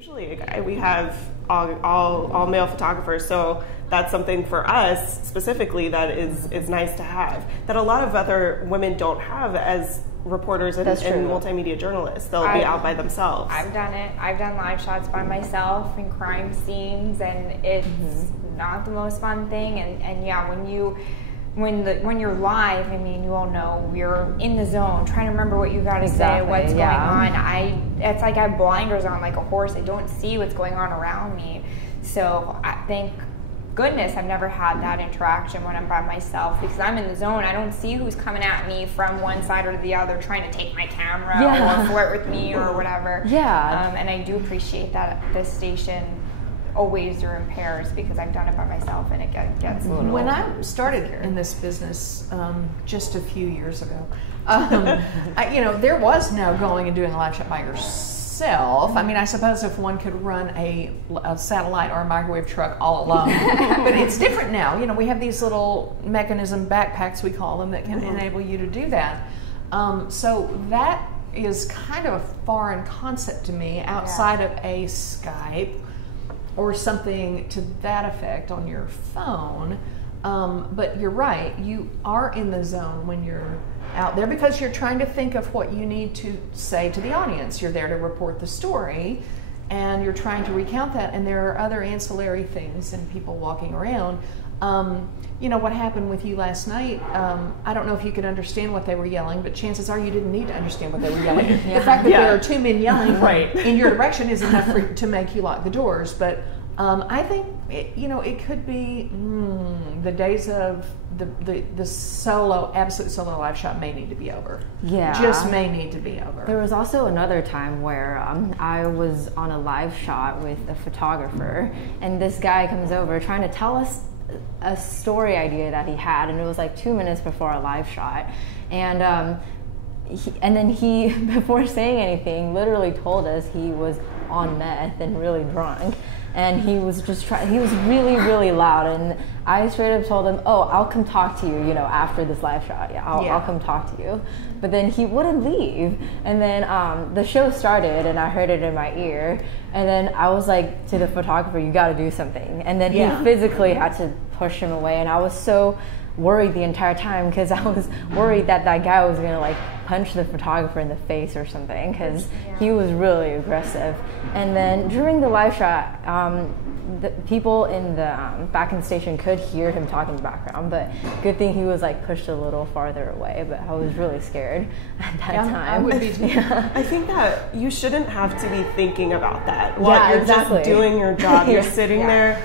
usually we have all male photographers, so that's something for us specifically that is nice to have, that a lot of other women don't have as reporters and multimedia journalists. They'll be out by themselves. I've done it. I've done live shots by myself in crime scenes, and it's not the most fun thing. And yeah, when you're live, I mean, you all know you're in the zone, trying to remember what you got to say, what's going on. It's like I have blinders on like a horse. I don't see what's going on around me. So thank goodness I've never had that interaction when I'm by myself, because I'm in the zone. I don't see who's coming at me from one side or the other trying to take my camera or flirt with me or whatever. And I do appreciate that this station always are in pairs, because I've done it by myself and it gets a little. When I started in this business just a few years ago, there was no going and doing a live shot by yourself. I mean, I suppose if one could run a satellite or a microwave truck all alone, but it's different now. You know, we have these little mechanism backpacks, we call them, that can enable you to do that. So that is kind of a foreign concept to me outside of a Skype or something to that effect on your phone. But you're right, you are in the zone when you're out there, because you're trying to think of what you need to say to the audience. You're there to report the story, and you're trying to recount that, and there are other ancillary things and people walking around. You know, what happened with you last night, I don't know if you could understand what they were yelling, but chances are you didn't need to understand what they were yelling. The fact that there are two men yelling in your direction is enough to make you lock the doors. But I think, it could be the days of the absolute solo live shot may need to be over. Just may need to be over. There was also another time where I was on a live shot with a photographer, and this guy comes over trying to tell us a story idea that he had, and it was like 2 minutes before our live shot, and then he, before saying anything, literally told us he was on meth and really drunk. And he was he was really, really loud. And I straight up told him, oh, I'll come talk to you, after this live shot. I'll come talk to you. But then he wouldn't leave. And then the show started, and I heard it in my ear. And then I was like to the photographer, you got to do something. And then he physically had to push him away. And I was so worried the entire time, because I was worried that guy was going to punch the photographer in the face or something, because he was really aggressive. And then during the live shot, the people in the back in the station could hear him talking in the background, but good thing he was pushed a little farther away. But I was really scared at that time. I would be too. I think that you shouldn't have to be thinking about that while you're just doing your job. You're sitting there.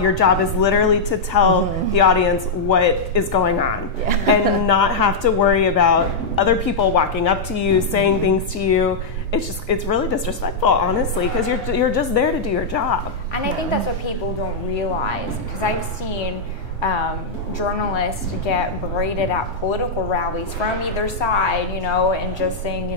Your job is literally to tell the audience what is going on, and not have to worry about other people walking up to you, saying things to you. It's really disrespectful, honestly, because you're just there to do your job. And I think that's what people don't realize, because I've seen journalists get berated at political rallies from either side, and just saying,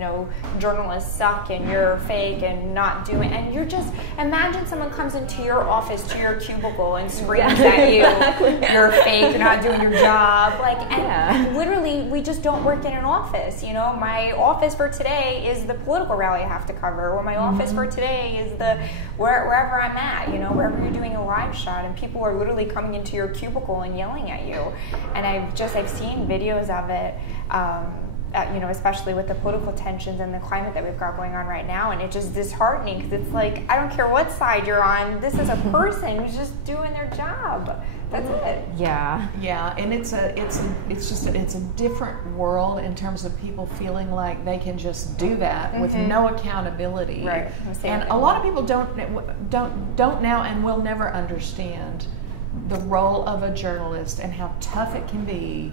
journalists suck and you're fake and not doing, and you're just, imagine someone comes into your office, to your cubicle, and screams at you, you're fake, you're not doing your job, and literally, we just don't work in an office, my office for today is the political rally I have to cover, or my office for today is the, wherever I'm at, wherever you're doing a live shot, and people are literally coming into your cubicle and yelling at you. And I've seen videos of it, especially with the political tensions and the climate that we've got going on right now, and it's just disheartening, because it's like, I don't care what side you're on, this is a person who's just doing their job. That's it. Yeah, and it's a different world in terms of people feeling like they can just do that with no accountability. Right. And a lot of people don't now and will never understand the role of a journalist and how tough it can be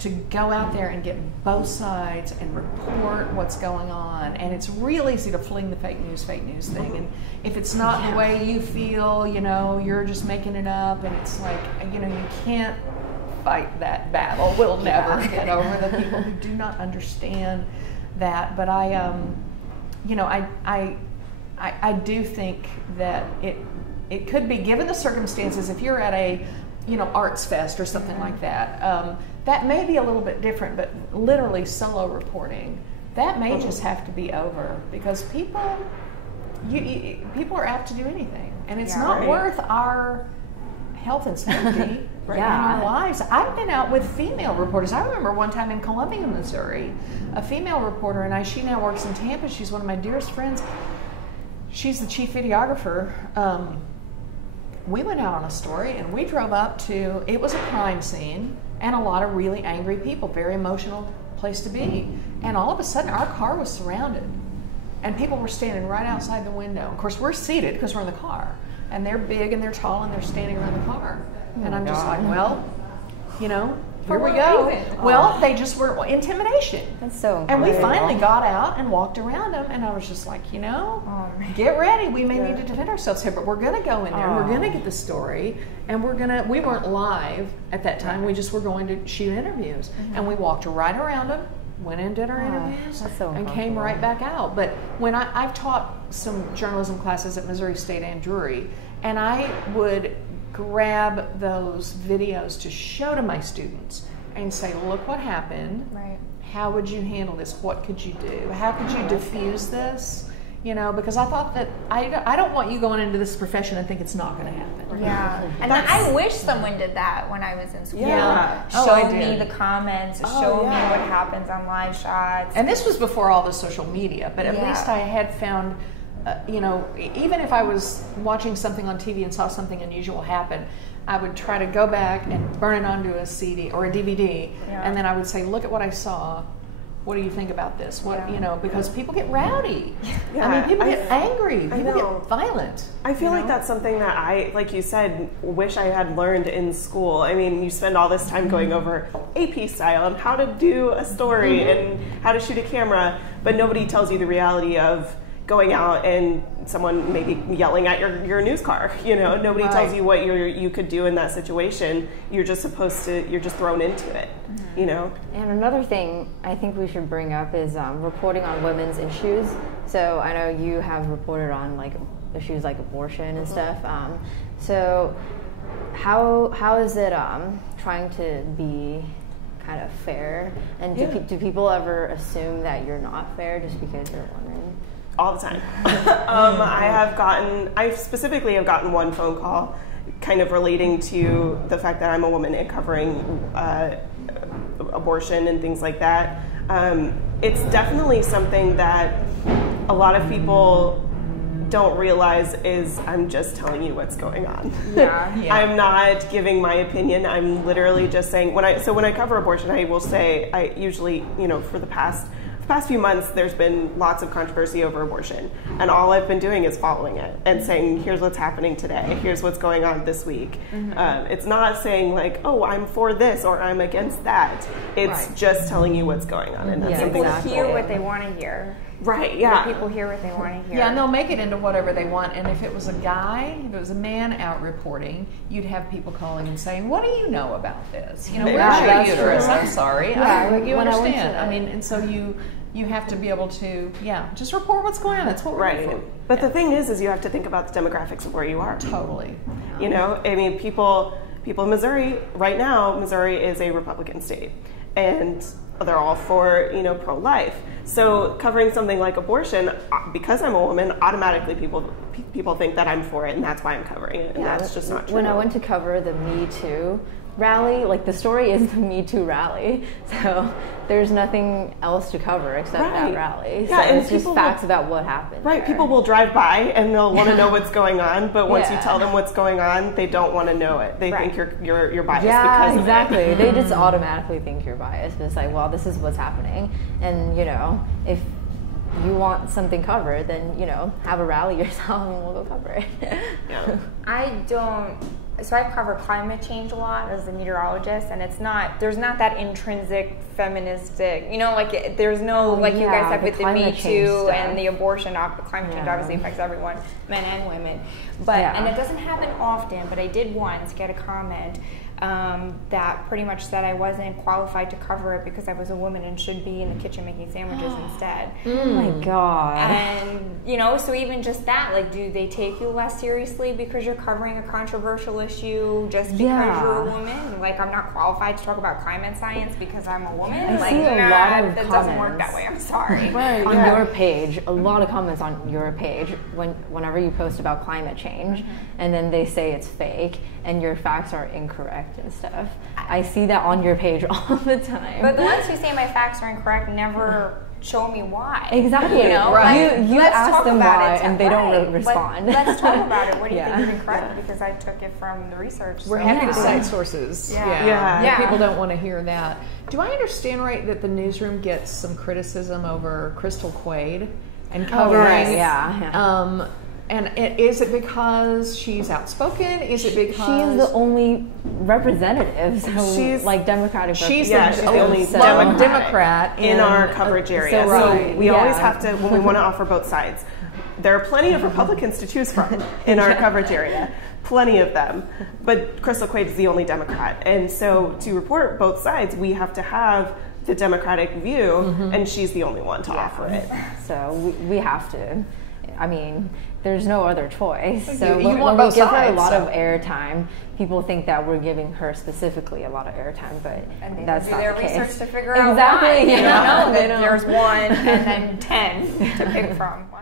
to go out there and get both sides and report what's going on. And it's real easy to fling the fake news thing. And if it's not the way you feel, you're just making it up. And it's like, you can't fight that battle. We'll never get over the people who do not understand that. But I do think that it could be, given the circumstances, if you're at a arts fest or something like that, that may be a little bit different, but literally solo reporting, that may just have to be over, because people people are apt to do anything, and it's not worth our health and safety in our lives. I've been out with female reporters. I remember one time in Columbia, Missouri, a female reporter, and she now works in Tampa. She's one of my dearest friends. She's the chief videographer. We went out on a story, and we drove up to, it was a crime scene, and a lot of really angry people, very emotional place to be. And all of a sudden, our car was surrounded, and people were standing right outside the window. Of course, we're seated because we're in the car, and they're big and they're tall, and they're standing around the car. And I'm just like, well, you know, here we go. Well, they just were intimidation. That's so And we finally got out and walked around them, and I was just like, you know, get ready. We may need to defend ourselves here, but we're going to go in there. We're going to get the story, and we weren't live at that time. We just were going to shoot interviews, and we walked right around them, went in, did our interviews, and came right back out. But when I've taught some journalism classes at Missouri State and Drury, and I would grab those videos to show to my students and say, look what happened. Right. How would you handle this? What could you do? How could you diffuse this? You know, because I thought that I don't want you going into this profession and think it's not going to happen. Yeah. And I wish someone did that when I was in school. Yeah. Show me the comments, show me what happens on live shots. And this was before all the social media, but at least I had found, you know, even if I was watching something on TV and saw something unusual happen, I would try to go back and burn it onto a CD or a DVD, and then I would say, look at what I saw. What do you think about this? What, you know, because people get rowdy. I mean, people get angry. People get violent. I feel like that's something that I, like you said, wish I had learned in school. I mean, you spend all this time going over AP style and how to do a story and how to shoot a camera, but nobody tells you the reality of going out and someone maybe yelling at your news car. You know, nobody tells you what you could do in that situation. You're just you're just thrown into it. You know. And another thing I think we should bring up is reporting on women's issues. So I know you have reported on like issues like abortion and stuff. So how is it trying to be kind of fair? And do people ever assume that you're not fair just because you're a woman? All the time. I specifically have gotten one phone call kind of relating to the fact that I'm a woman and covering abortion and things like that. It's definitely something that a lot of people don't realize is I'm just telling you what's going on. I'm not giving my opinion. I'm literally just saying, when I cover abortion, I will say, I usually, you know, for the past few months, there's been lots of controversy over abortion, and all I've been doing is following it and saying, here's what's happening today, here's what's going on this week. It's not saying like, oh, I'm for this or I'm against that. It's just telling you what's going on, and that's people hear what they want to hear. Right, yeah. People hear what they want to hear. Yeah, and they'll make it into whatever they want. And if it was a guy, if it was a man out reporting, you'd have people calling and saying, what do you know about this? You know, where's your uterus? I'm sorry. You understand. I mean, and so you have to be able to, just report what's going on. That's what we're for. But the thing is you have to think about the demographics of where you are. Totally. You know, I mean, people in Missouri, right now, Missouri is a Republican state. And they're all for, you know, pro-life. So covering something like abortion, because I'm a woman, automatically people think that I'm for it, and that's why I'm covering it, and that's just not true. When I went to cover the Me Too rally, like the story is the Me Too rally, so there's nothing else to cover except that rally. So it's just facts about what happened. Right, people will drive by and they'll want to know what's going on, but once you tell them what's going on, they don't want to know it. They think you're biased because of it. They just automatically think you're biased. But it's like, well, this is what's happening, and you know, if you want something covered, then you know, have a rally yourself and we'll go cover it. So I cover climate change a lot as a meteorologist, and there's not that intrinsic feministic, you know, like there's no, you guys have with the Me Too and the abortion, climate change obviously affects everyone, men and women, but, and it doesn't happen often, but I did once get a comment that pretty much said I wasn't qualified to cover it because I was a woman and should be in the kitchen making sandwiches instead. Oh my God. And, you know, so even just that, like, do they take you less seriously because you're covering a controversial issue just because you're a woman? Like, I'm not qualified to talk about climate science because I'm a woman? I like, see a lot of that comments doesn't work that way. I'm sorry. Right, on your page, a lot of comments on your page whenever you post about climate change, and then they say it's fake and your facts are incorrect and stuff. I see that on your page all the time. But the ones who say my facts are incorrect never show me why. Exactly. You know, right. like, You ask them why, and they don't right. respond. Let's talk about it. What do you think is incorrect? Because I took it from the research. We're happy to cite sources. Yeah. People don't want to hear that. Do I understand right that the newsroom gets some criticism over Crystal Quaid and covering? Right. Yeah. And is it because she's outspoken? Is it because she's the only representative? So She's like Democratic. She's the only Democrat in our coverage area. So we always have to, when we want to offer both sides. There are plenty of Republicans to choose from in our coverage area. Plenty of them. But Crystal Quaid is the only Democrat. And so to report both sides, we have to have the Democratic view, and she's the only one to offer it. So we have to. I mean, there's no other choice. So you when want we both give her a sides, lot so. of airtime, people think that we're giving her specifically a lot of airtime, but And that's do not their the case. research to figure out Exactly. why. Yeah. They don't know that there's one and then 10 to pick from. Wow.